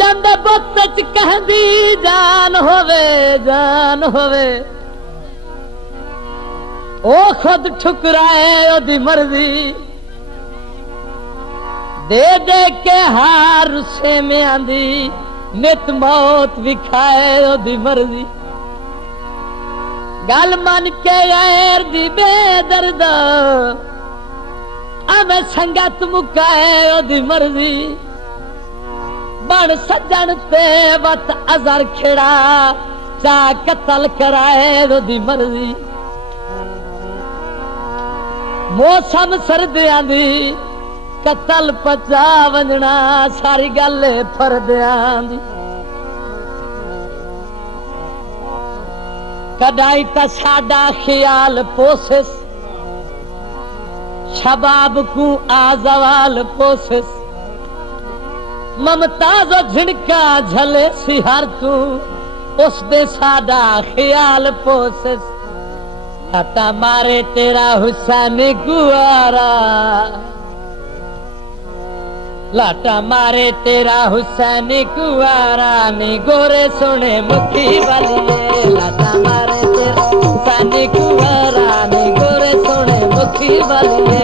जंदे बुत च कहदी जान होवे ओ खुद ठुकराए ओदी मर्जी दे दे के हार रुस्से में आंदी नित मौत विखाए ओदी मर्जी गल मन के यार दी बेदर्द अवे संगत मुकाए ओदी मर्जी बन सज्जन ते वत अजर खेड़ा चा कतल कराए ओदी मर्जी मौसम सर्दियां दी कतल पचा वंजना सारी गल फरदियां दी कदाई ता साडा ख्याल पोसिस शबाब को आजवाल पोसिस ममताज झिड़का झले सिहार तू उस दे साडा ख्याल पोसिस लाटा मारे तेरा हुसैन गुआरा लाटा मारे तेरा हुसैन गुआरा नी गोरे सोने मुखी वालिए लाटा मारे तेरा हुसैन गुआरा नी गोरे सोने मुखी वालिए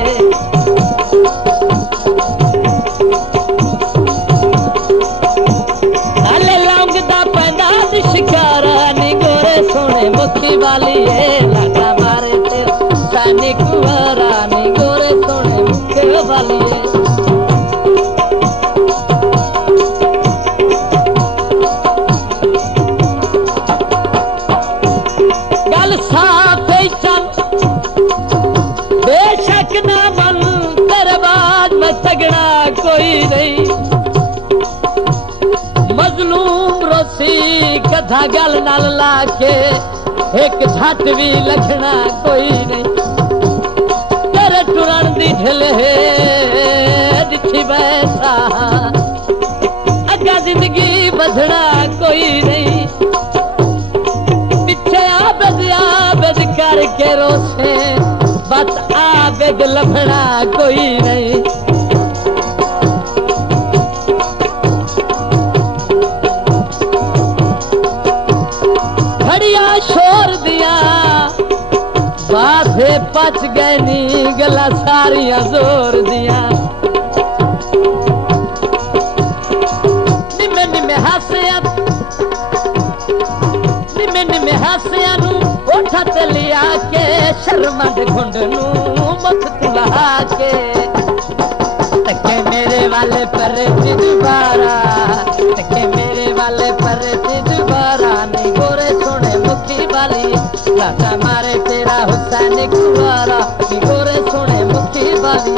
नाले लौंगदा पैंदा दी शिकारा नी गोरे सोने मुखी वालिए लाटा मारे तेरा हुसैन गुआरा नी गोरे सोने मुखी वालिए तगड़ा कोई नहीं मजलूम रोसी कथा गल नाल लाके एक झट भी लखना कोई नहीं तेरे टुरन दी ढिले दिखी बैठा अगा जिंदगी बधना कोई नहीं पिछे आबद करके रोसे बस आबद लभना कोई नहीं शोर दिया बाधे पच गए नी गला सारिया जोर दिया निमे निमे हासिया नू उठा ते लिया के शर्मंद घुंड नू मुख तुला के तके मेरे वाले पर दोबारा तके मेरे वाले पर दोबारा नी गोरे सोने मुखी वाली लाटा मारे तेरा हुसैन गुआरा नी गोरे सोने मुखी वाली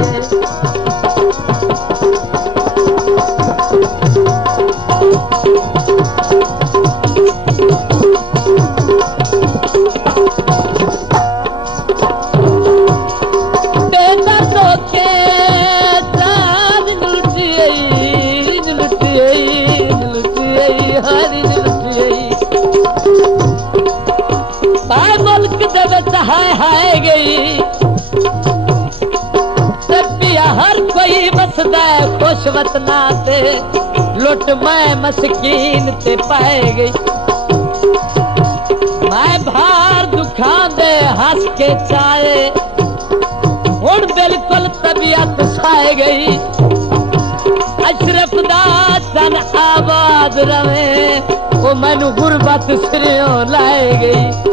हाय हाय गई पिया हर कोई बसदा खुश वतना ते लुट मैं मस्कीन ते पाए गई मैं भार दुखा दे हंस के चाहे हुण बिल्कुल तबीयत साए गई अशरफ दा तन आबाद रवे वो मैनू गुरबत सिरों लाए गई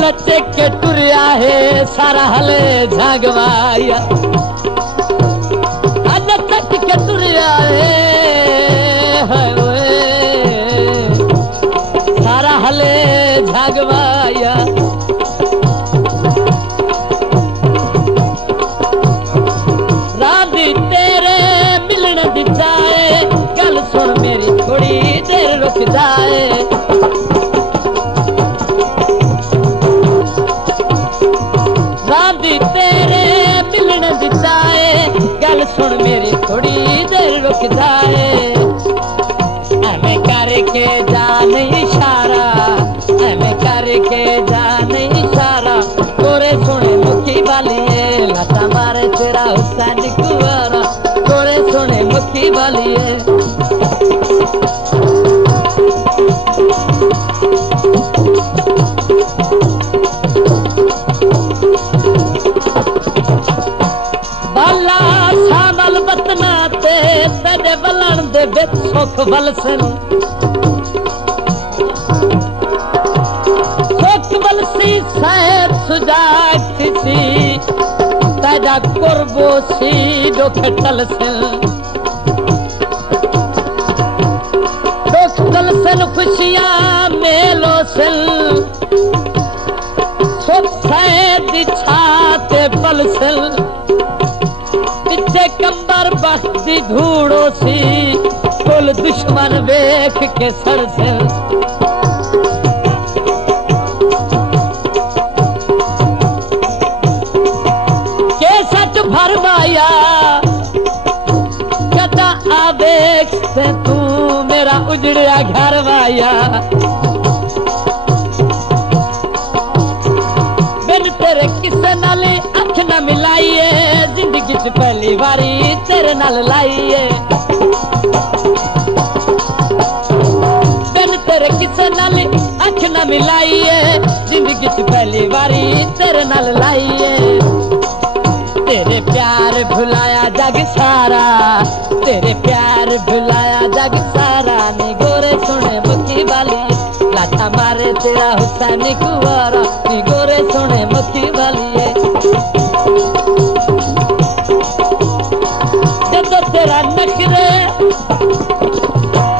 लचे के टुरिया है सारा हले झागवाया अन तक के टुरिया है सारा हले झागवाया राधी तेरे मिलन दी जाए गल सुन मेरी थोड़ी देर रुक जाए थोड़ी देर रुक जाए, हमें करके जान इशारा, हमें करके जान इशारा, गोरे सोने मुखी वालिए लाता मारे तेरा हुसैन कुंवारा, गोरे सोने मुखी वालिए। बाला शामल बतना ते तेरे बलन दे विच सुख बलसन, सुख बलसी सैद सुजात सी तेरा कुर्बो सी दुख तलसन, दुख तलसन खुशियां मेलो सन, सुख सैद छाते बलसन, पिछे कंबर बख्ती धूड़ो सी कुल दुश्मन वेख के सर से, के सच भरवाया कदा आवेश से तू मेरा उजड़िया घर वाया, बिन तेरे किसे नाले अख न मिलाइए, जिंदगी च पहली बारी तेरे नाल लाइए, बिन तेरे किसे नाले अख न मिलाइए, जिंदगी च पहली बारी तेरे नाल लाइए, तेरे प्यार भुलाया जग सारा, तेरे प्यार भुलाया जग सारा, नी गोरे सोने मुखी वाली लाता मारे तेरा हुसैन कुंवारा, नी गोरे सोने मुखी वाली है। जदों तेरा नखरे,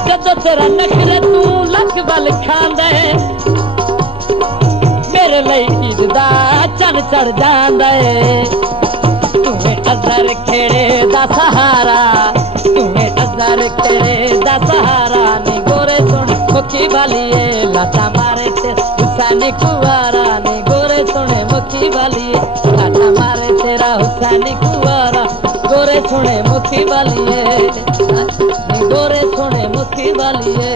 जदों तेरा नखरे तू लख बल खांदा, मेरे लिए ईद दा चन चढ़ जांदा है, तूने अज़र खेड़े दा सहारा, तूने अज़र खेड़े दा सहारा, नी गोरे सोने मुखी वालिए लाता मारे ते हुसैन कुंवारा, नी गोरे सोने मुखी वालिए लाता मारे तेरा हुसैन कुंवारा, गोरे सोने मुखी वालिए, नी गोरे सोने मुखी वालिए।